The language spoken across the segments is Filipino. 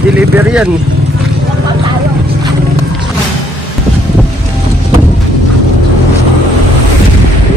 Deliver yan.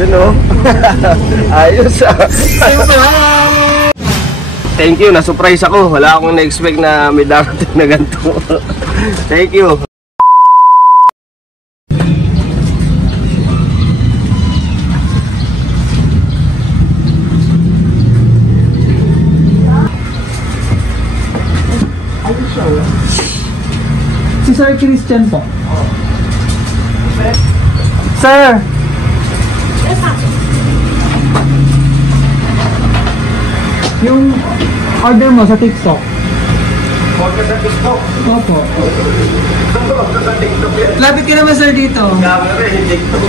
Yun o. Ayos ah. Thank you, na-surprise ako. Wala akong na-expect na may darating na ganito. Thank you. Si Sir Christian po. Sir! Yung order mo sa TikTok. Order sa TikTok? Opo. Order sa TikTok yan. Lapit ka naman sir dito. Camera eh, TikTok.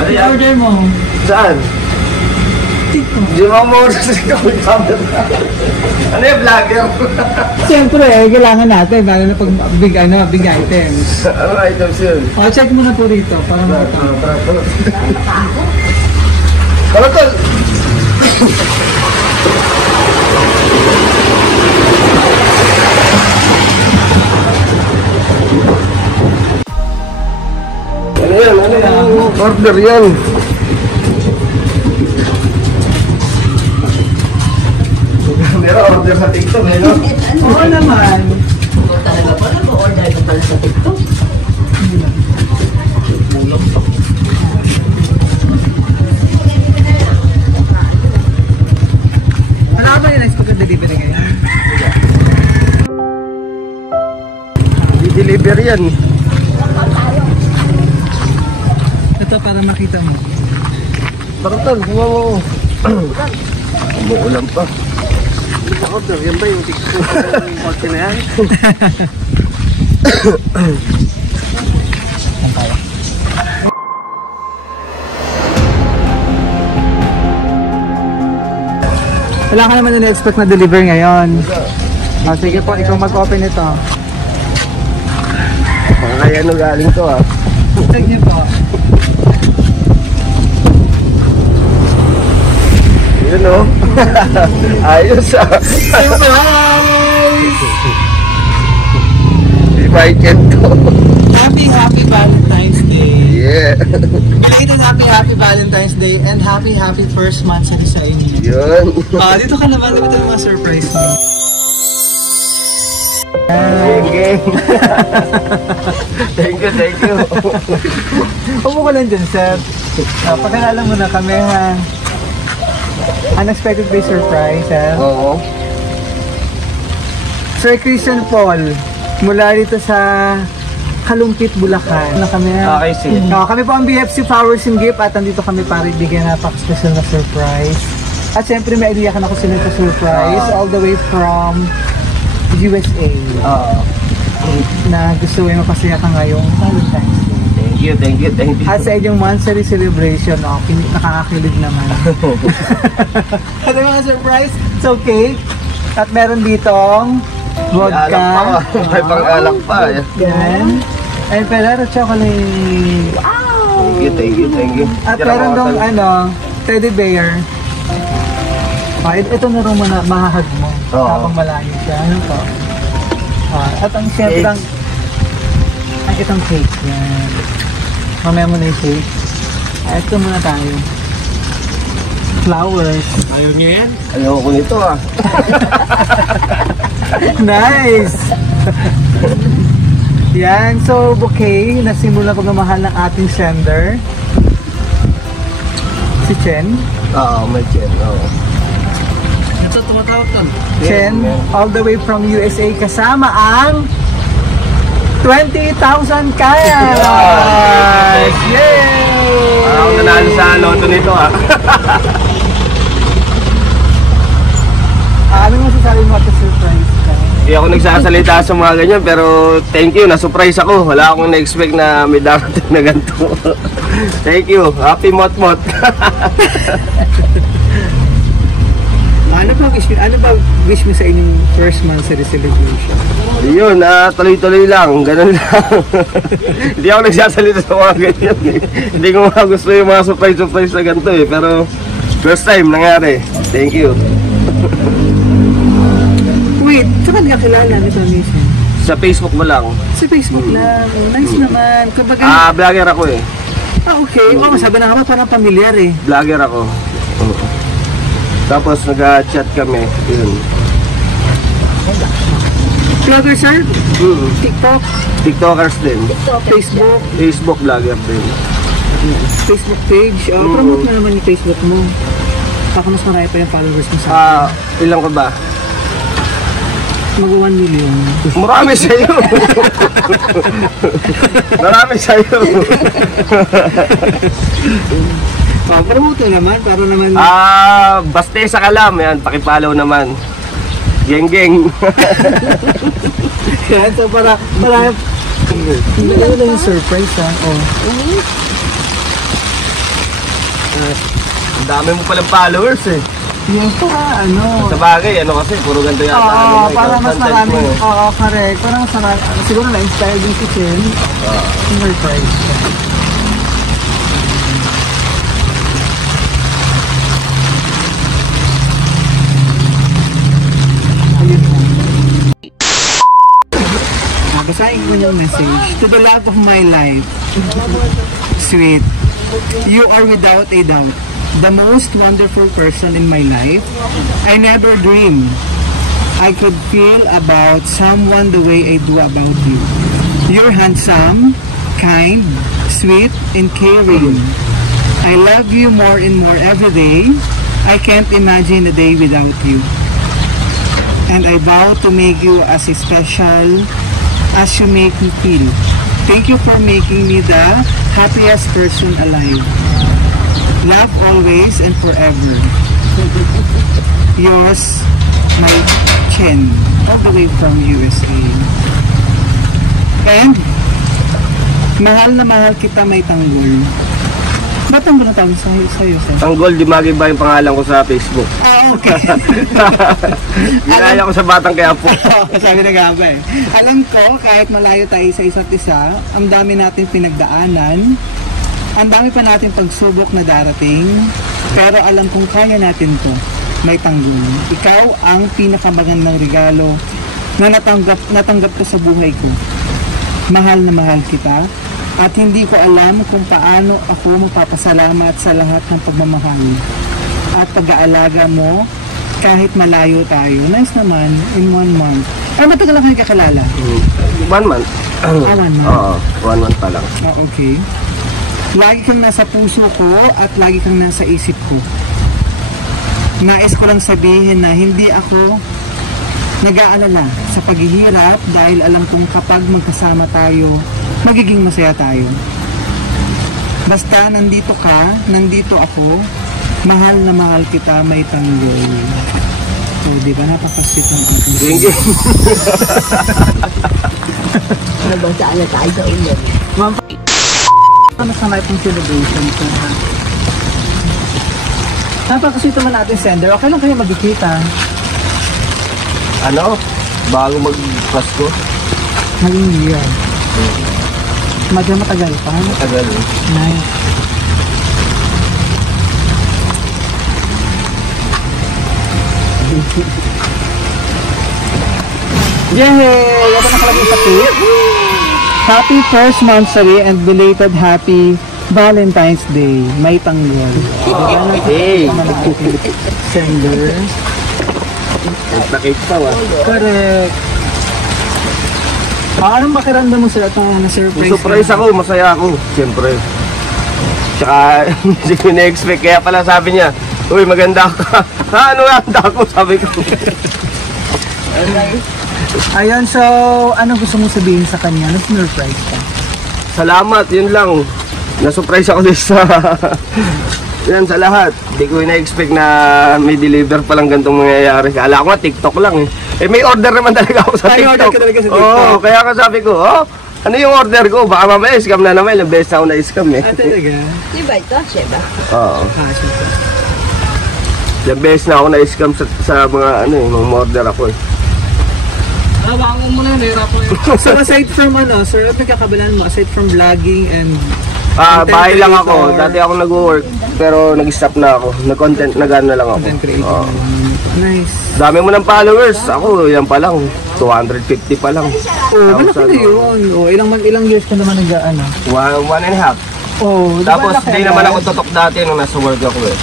Ano yan? Order mo. Saan? TikTok. Di mo order sa camera. Ano yung vlogger? Siyempre, kailangan natin, lalo na pag big items. Ano items yun? O, check mo na po rito, para makita. Tol! Ano yan? Ano yan? Order yan. Meron order sa TikTok eh, no? Oo naman. Talaga pala, mag-order ka pala sa TikTok. Wala ka ba yung next pagka-delivery ngayon? I-deliver yan. Ito para makita mo. Tol, kuha mo. Umuulan pa. Order, yan ba yung TikTok? Yung kotse na yan? Wala ka naman na-expect na deliver ngayon. Oh, sige po, ikaw mag-open ito. Mga kaya ano galing to ah. Sige po. Yun o. Ayos ah. Surprise! Di ba to? Happy Valentine's Day! Yeah. Belated happy Valentine's Day and happy first month sa inyo. Yun. Dito ka naman, ito yung mga surprise mo. Okay. Thank you. Upo ka lang dyan, sir. Pagkalala mo na kami, ha? Unexpected day surprise, ha? Oo. Sir Christian Paul, mula dito sa Kalumpit, Bulacan. Na kami, ha? Okay, sige. Kami po ang BFC Flowers and Gift at nandito kami para ibigyan na special na surprise. At syempre may idea ka na kung sino ito surprise all the way from USA. Na gusto mo masaya ka ngayong Valentine's Day. Thank you. At sa inyong monthly celebration, nakakakilig naman. At yung mga surprise, it's okay. At meron ditong vodka. May pang-alak pa. Yan. And Ferrero chocolate. Wow! Thank you. At meron dong teddy bear. Ito na rin mo na mahahag mo habang malayo siya. Ano to? At ang siyempre ang itong cake. Yan. Mamaya mo na yung cake. Ito muna tayo. Flowers. Ayaw niya yan? Ayaw ko nito ah. Nice! Yan. So, bouquet na simulang pagmamahal ng ating sender. Si Chen. Oo, may Chen. Ito, tumatawag ka. Chen, all the way from USA, kasama ang 20,000 cash! Yay! Ako nanalo sa loto nito ah. Ano mo sasabi mo at surprise ka? Hindi ako nagsasalita sa mga ganyan pero thank you, na-surprise ako. Wala akong na-expect na may darating na ganito. Thank you, happy mot-mot. Ano ba wish mo sa inyong first month celebration? Yun, tuloy-tuloy lang, ganun lang. Hindi ako nagsasalita sa mga ganyan eh. Hindi ko gusto yung mga surprise na ganito eh. Pero first time nangyari. Thank you. Wait, saan ka kilala nito mismo? Sa Facebook mo lang. Sa Facebook lang. Nice naman. Kumbaga, Vlogger ako eh. okay. Oo, sabi na nga ba, parang familiar eh. Vlogger ako. Oo. Tapos nag-chat kami. Yun. Vlogger sir? TikTok? TikTokers din. Facebook? Facebook vlogger din. Facebook page? Promote mo naman yung Facebook mo. Baka mas marami pa yung followers mo sa Ilang ka ba? mag-1 million. Marami sa'yo. Marami sa'yo. Promote mo naman para naman... Baste sa kalam. Yan, pakipollow naman. Geng geng. Yan, so para hindi lang yung surprise ha. Ang dami mo palang followers eh. Yung para Sa bagay, kasi, puro ganito yata. para mas marami. Correct. Para mas marami. Siguro na-inspire din si Chen. Surprise. Basahin ko yung message. To the love of my life. Sweet. You are without a doubt the most wonderful person in my life. I never dreamed I could feel about someone the way I do about you. You're handsome, kind, sweet, and caring. I love you more and more every day. I can't imagine a day without you. And I vow to make you as special as you make me feel. Thank you for making me the happiest person alive. Love always and forever. Yours, my Chen, all the way from USA. And, mahal na mahal kita, may tanggol. Ba't tanggol na tawag sa'yo? Tanggol, di magiba yung pangalan ko sa Facebook. Okay. Ginaya ko sa Batang Quiapo. Sabi na nga ba eh. Alam ko, kahit malayo tayo sa isa't isa, ang dami natin pinagdaanan, ang dami pa natin pagsubok na darating, pero alam kong kaya natin to. May tanggol. Ikaw ang pinakamagandang regalo na natanggap ko sa buhay ko. Mahal na mahal kita, at hindi ko alam kung paano ako magpapasalamat sa lahat ng pagmamahal at pag-aalaga mo kahit malayo tayo. Nice naman, in 1 month. Ay, matagal lang kayo kakilala? 1 month. 1 month? Oo, 1 month pa lang. Okay. Lagi kang nasa puso ko at lagi kang nasa isip ko. Nais ko lang sabihin na hindi ako nag-aalala sa paghihirap dahil alam kong kapag magkasama tayo, magiging masaya tayo. Basta nandito ka, nandito ako, mahal na mahal kita, may tanggol. So, di ba napaka-sweet ng ating Thank you. Nabasaan na tayo sa ulo. Ma'am, ano sa may pong celebration ko ha? Napaka-sweet naman natin sender. Okay lang kayo magkikita. Bago mag-Pasko? Maging year. Medyo matagal pa. Matagal eh. Nice. Yay! Ito nakalagay sa cake. Happy first monthsary and belated happy Valentine's Day. May tanggol. Hey! Sender. Nagpa-cake pa Correct. Anong makiramdam mo sila ito na surprise? Surprise ako, masaya ako. Siyempre. Tsaka, hindi ko na-expect. Kaya pala sabi niya, uy, maganda ka. Ano ganda ako? Sabi ko. Ayun, so, anong gusto mong sabihin sa kanya? Ano surprise ka? Salamat, yun lang. Na-surprise ako din sa... yan sa lahat. Hindi ko na-expect na may deliver palang ganitong mangyayari. Kala ko nga TikTok lang eh. Eh may order naman talaga ako sa May TikTok. order ka talaga sa TikTok. Oo, kaya ka sabi ko, ano yung order ko? Baka mamaya scam na naman. Ilang beses na ako na-scam eh. Talaga? Diba ito? Siya ba? Oo. Super. Ilang beses na ako na-scam sa mga mga order ako eh. Bangon mo na yun, hirap mo yun. So aside from sir, ano pinagkakabalan mo? Aside from vlogging and Bahay lang ako. creator. Dati ako nag-work, pero nag-stop na ako. Nag-content, nag-ano na lang ako. Content creator. Oo. Nice. Dami mo ng followers. Ako, yan pa lang. 250 pa lang. Oh, malaki na yun. Oh, ilang years ka naman nag-ano? 1.5. Oh, Tapos, malaki di na. naman ako tutok dati nung nasa work ako eh.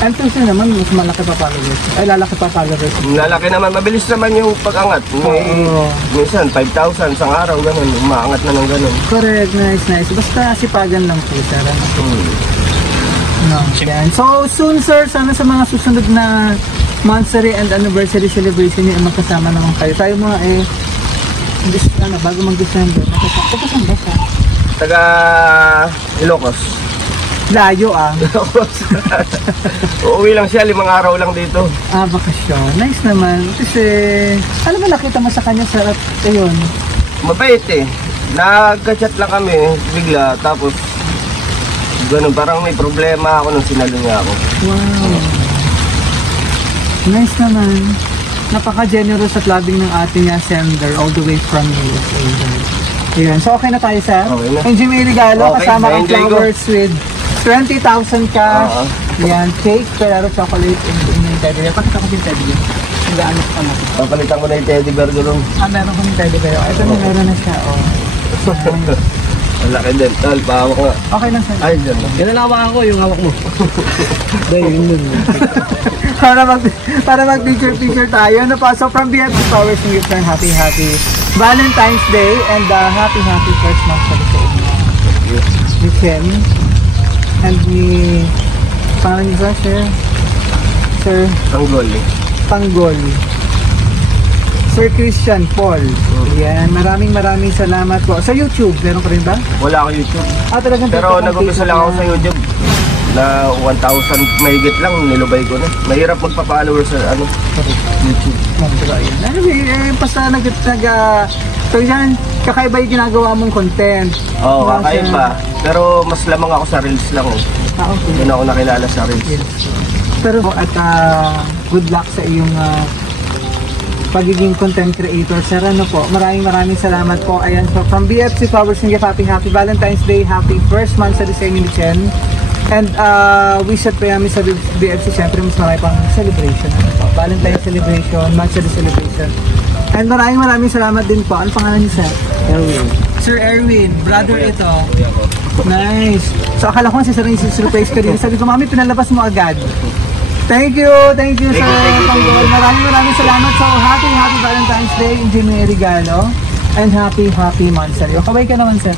And na naman, mas malaki pa followers. Ay, lalaki pa followers. Lalaki naman, mabilis naman yung pag-angat. Oo. Minsan, 5,000 isang araw, ganun. Umaangat na ng ganun. Correct, nice. Basta sipagan lang po, sir. No, yan. So, soon, sir, sana sa mga susunod na monthsary and anniversary celebration niyo, magkasama naman kayo. Tayo mga bago mag-December, magkasama ba siya? Taga Ilocos. Layo Ilocos. Uuwi lang siya, 5 araw lang dito. Bakasyon. Nice naman. Kasi, ano ba nakita mo sa kanya sa ayun? Mabait eh. Nagka-chat lang kami bigla, tapos ganun, parang may problema ako nung sinalo niya ako. Wow. Nice naman. Napaka-generous at loving ng ating sender all the way from USA. Ayan. So, okay na tayo, sir? Okay na. Enjoy mo yung regalo. Okay, Kasama ang na-enjoy ko. flowers with 20,000 cash. Oo. Ayan. Cake, pero chocolate, and yung teddy bear. Pakita ko yung teddy bear. Ang gaano pa natin. Papalitan ko na yung teddy bear doon. Meron ko yung teddy bear. Ito na, meron na siya. Oh. Ang laki din. Tal, pahawak nga. Okay lang, sir. Ay, dyan lang. Yan ang hawakan ko, yung hawak mo. Dahil yun. para mag-picture tayo. Ano pa? So from BFC Powers ng Ukraine, happy Valentine's Day and happy first month sa inyo. Ni Ken and ni parang isa, Sir Tanggol eh. Tanggol. Sir Christian Paul. Yan, maraming salamat po. Sa YouTube, meron ka rin ba? Wala ako YouTube. Talagang Pero TikTok, nag-umpisa lang ako sa YouTube. Na 1,000 mahigit lang, nilubay ko na. Mahirap magpa-follower sa YouTube. Anyway, basta so yan, kakaiba yung ginagawa mong content. Oo, kakaiba. Pero mas lamang ako sa Reels lang eh. Okay. Doon ako nakilala sa Reels. Pero at good luck sa iyong pagiging content creator, sir. Ano po, maraming salamat po. Ayan, so from BFC Flowers ng happy Valentine's Day, happy first month sa Disenyo ni Chen. And wish at Payami sa BFC, syempre mas marami pang celebration. Ano po, Valentine's celebration, month sa celebration. And maraming salamat din po. Ano pangalan niyo, sir? Erwin. Sir Erwin, brother ito. Nice. So akala ko si Sir yung surprise ko din. Sabi ko, mami, pinalabas mo agad. Thank you, sir. Maraming salamat. So, happy Valentine's Day. Enjoy mo yung regalo. And happy monthsary. O, kaway ka naman, sir.